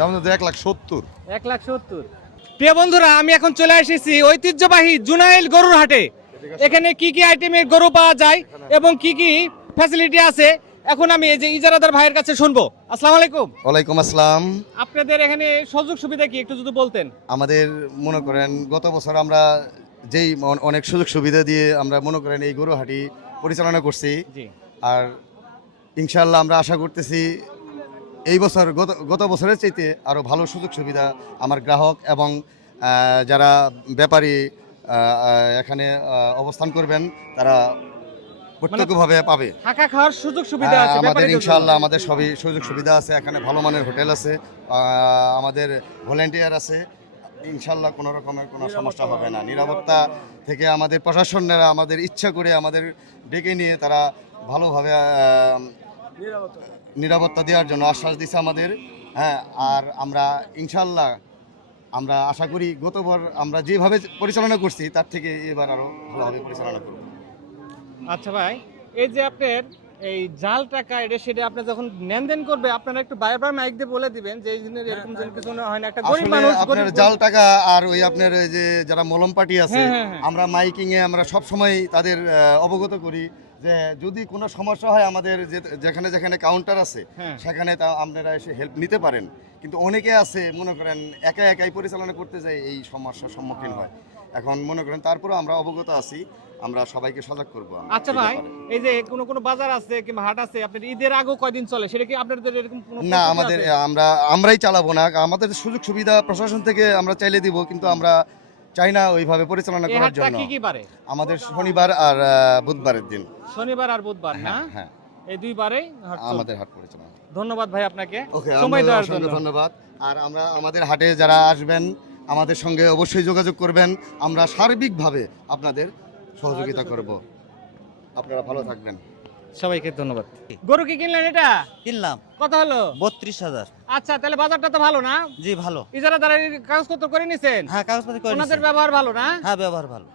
দাম তো 1,70,000। 1,70,000। প্রিয় বন্ধুরা, আমি এখন চলে এসেছি ঐতিহ্যবাহী জুনাইল গরুর হাটে। এখানে কি কি আইটেমের গরু পাওয়া যায় এবং কি কি ফ্যাসিলিটি আছে, এখন আমি এই যে ইজারাদার ভাইয়ের কাছে শুনবো। আসসালামু আলাইকুম। ওয়ালাইকুম আসসালাম। আপনাদের এখানে সুযোগ সুবিধা কি একটু যদি বলতেন। আমাদের মনে করেন গত বছর আমরা যেই অনেক সুযোগ সুবিধা দিয়ে আমরা মনে করেন এই গরু হাটি পরিচালনা করছি, জি। আর ইনশাআল্লাহ আমরা আশা করতেছি এই বছর গত বছরের চাইতে আরো ভালো সুযোগ সুবিধা আমার গ্রাহক এবং যারা ব্যাপারী এখানে অবস্থান করবেন তারা প্রত্যক্ষভাবে পাবে। থাকা খাওয়ার সুযোগ সুবিধা আছে আমাদের ব্যাপারীদের জন্য? ইনশাআল্লাহ আমাদের সবই সুযোগ সুবিধা আছে। এখানে ভালো মানের হোটেল আছে, আমাদের ভলেন্টিয়ার আছে। ইনশাআল্লাহ কোনো রকমের কোনো সমস্যা হবে না। নিরাপত্তা থেকে আমাদের প্রশাসনেরা আমাদের ইচ্ছা করে আমাদের ডেকে নিয়ে তারা ভালোভাবে নিরাপত্তা দেওয়ার জন্য আশ্বাস দিচ্ছে আমাদের। হ্যাঁ, আর আমরা ইনশাআল্লাহ আমরা আশা করি গতবার আমরা যেভাবে পরিচালনা করছি তার থেকে এবার আরো ভালোভাবে পরিচালনা করব। আচ্ছা ভাই, এই যে আপনার এই জাল টাকা এটা সেটা আপনি যখন লেনদেন করবে আপনারা একটু বারবার মাইক দিয়ে বলে দিবেন যে এই জিনিস এরকম যেন কিছু না হয় না। একটা গরিব আসলে মানুষ আপনার জাল টাকা আর ওই আপনার ওই যে যারা মলম পার্টি আছে, হ্যাঁ। আমরা মাইকিং এ আমরা সব সময় তাদের অবগত করি যে যদি কোনো সমস্যা হয় আমাদের যেখানে যেখানে কাউন্টার আছে হ্যাঁ। সেখানে তা আপনারা এসে হেল্প নিতে পারেন। কিন্তু অনেকে আছে মনে করেন একাই পরিচালনা করতে যায় এই সমস্যার সম্মুখীন হয়। এখন মনে করেন তারপরে আমরা অবগত আছি, আমরা সবাইকে সজাগ করব। আচ্ছা ভাই, এই যে কোনো বাজার আছে কিংবা হাট আছে আপনাদের ঈদের আগেও কয়দিন চলে, সেটা কি আপনাদের এরকম কোনো না, প্রস্তুতি আমাদের আছে? আমরাই চালাবো না। আমাদের সুযোগ সুবিধা প্রশাসন থেকে আমরা চাইলে দিব, কিন্তু আমরা চাই না ওইভাবে পরিচালনা এই করার হাটটা জন্য। কি কি বারে? আমাদের শনিবার আর বুধবারের দিন। শনিবার আর বুধবার না? হ্যাঁ, এই দুই বারেই হাট চলবে। আমাদের হাট পরিচালনা। ধন্যবাদ ভাই আপনাকে ওকে, সময় দেওয়ার জন্য। অসংখ্য ধন্যবাদ। আর আমরা আমাদের হাটে যারা আসবেন আমাদের সঙ্গে অবশ্যই যোগাযোগ করবেন। আমরা সার্বিকভাবে আপনাদের সহযোগিতা করব। আপনারা ভালো থাকবেন। সবাইকে ধন্যবাদ। গরু কি কিনলেন এটা? কিনলাম কত হলো? 32,000। আচ্ছা, তাহলে বাজারটা তো ভালো না? জি ভালো। ইজারাদার কাগজপত্র করে নিছেন? হ্যাঁ, কাগজপত্র করে ওনাদের নিছি। ব্যবহার ভালো না? হ্যাঁ, ব্যবহার ভালো।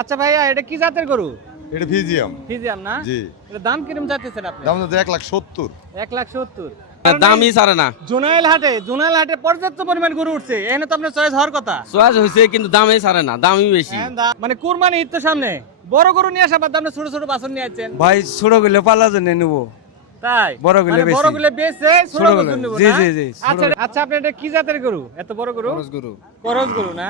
আচ্ছা ভাইয়া, এটা কি জাতের গরু? এটা ফিজিয়াম। ফিজিয়াম না? জি। এটা দাম কিরকম চাইতেছেন আপনি? দাম তো 1,70,000। 1,70,000। দামই ছাড়ে না। জুনাইল হাটে পর্যাপ্ত পরিমাণ গরু উঠছে, এখানে তো আপনার চয়েস হওয়ার কথা। চয়েস হয়েছে কিন্তু দামই ছাড়ে না, দামই বেশি। হ্যাঁ, মানে কুরবানি ঈদ তো সামনে, বড় গরু নিয়ে আসা বাদ আপনি ছোট ছোট বাছুর নিয়ে আসছেন। ভাই ছোট গুলো পালা জন্য নেব, তাই বড়গুলো মানে বেশি। বড়গুলো বেচে ছোট ছোটগুলো, বাছুর নেব জি, না? জি, জি, আচ্ছা আচ্ছা, আপনি এটা কি জাতের গরু? এত বড় গরু? করজ গরু না?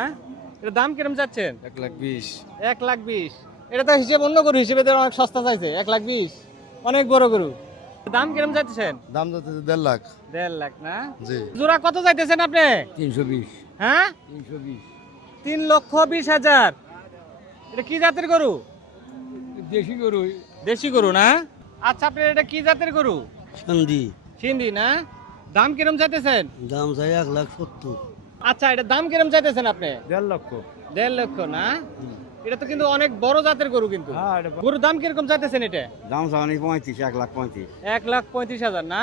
এটা দাম কিরকম যাচ্ছেন? 1,20,000। 1,20,000। এটা তো হিসেব অন্য গরু হিসেবে তো অনেক সস্তা চাইছে। 1,20,000 অনেক বড় গরু। দাম কিরম যাচ্ছেন? দাম তো 1.5 লাখ। 1.5 লাখ না? জি। জোড়া কত যাইতেছেন আপনি? 320। হ্যাঁ, 320 3,20,000। এটা কি জাতের গরু? দেশি গরু। দেশি গরু না? আচ্ছা, আপনার এটা কি জাতের গরু? সন্ধি সিন্ধি না? দাম কিরম চাইতেছেন? দাম চাই 1,70,000। আচ্ছা, এটা দাম কিরম চাইতেছেন আপনি? 1.5 লক্ষ। 1.5 লক্ষ না? এটা তো কিন্তু অনেক বড় জাতের গরু কিন্তু। হ্যাঁ, এটা গরুর দাম কিরকম চাইতেছেন এটা? দাম চাওয়া 35, 1,35,000। 1,35,000 না?